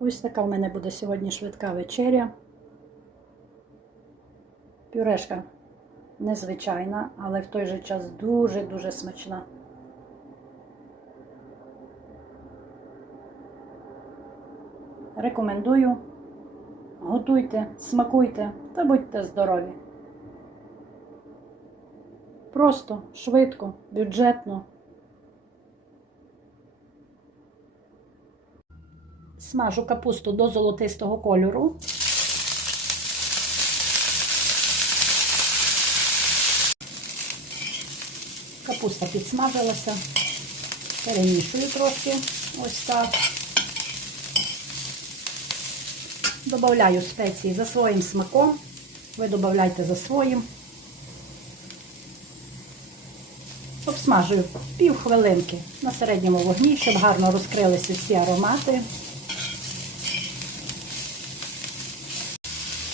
Ось така в мене буде сьогодні швидка вечеря. Пюрешка незвичайна, але в той же час дуже-дуже смачна. Рекомендую. Готуйте, смакуйте та будьте здорові. Просто, швидко, бюджетно. Смажу капусту до золотистого кольору. Капуста підсмажилася. Перемішую трошки. Ось так. Добавляю спеції за своїм смаком. Ви додавайте за своїм. Обсмажую пів хвилинки на середньому вогні, щоб гарно розкрилися всі аромати.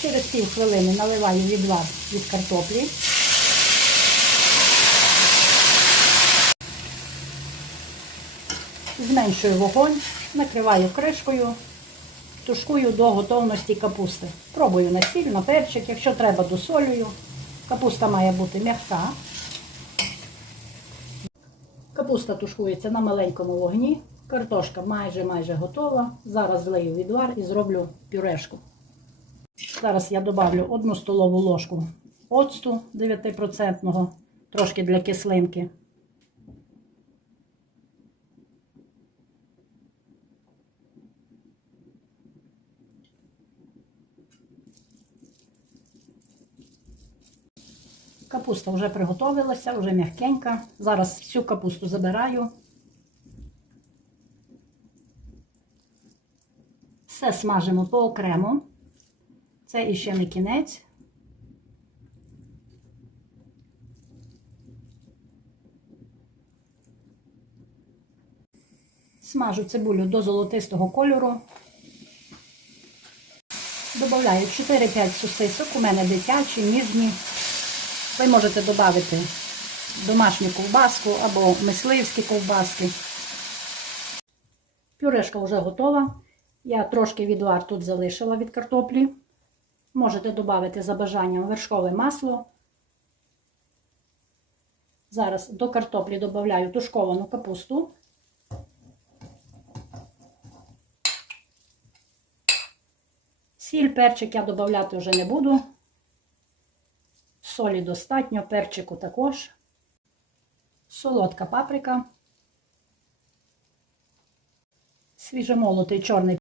Через пів хвилини наливаю відвар від картоплі. Зменшую вогонь, накриваю кришкою, тушкую до готовності капусти. Пробую на сіль, на перчик, якщо треба, досолюю. Капуста має бути м'яка. Капуста тушкується на маленькому вогні. Картошка майже майже готова. Зараз злию відвар і зроблю пюрешку. Зараз я добавлю одну столову ложку оцту 9%, трошки для кислинки. Капуста вже приготовилася, вже м'якенька. Зараз всю капусту забираю. Все смажимо поокремо. Це іще не кінець. Смажу цибулю до золотистого кольору. Добавляю 4-5 сосисок. У мене дитячі, ніжні. Ви можете додати домашню ковбаску або мисливські ковбаски. Пюрешка вже готова. Я трошки відвар тут залишила від картоплі. Можете додати за бажанням вершкове масло. Зараз до картоплі додаю тушковану капусту. Сіль, перчик я додати вже не буду. Солі достатньо, перчику також. Солодка паприка. Свіжемолотий чорний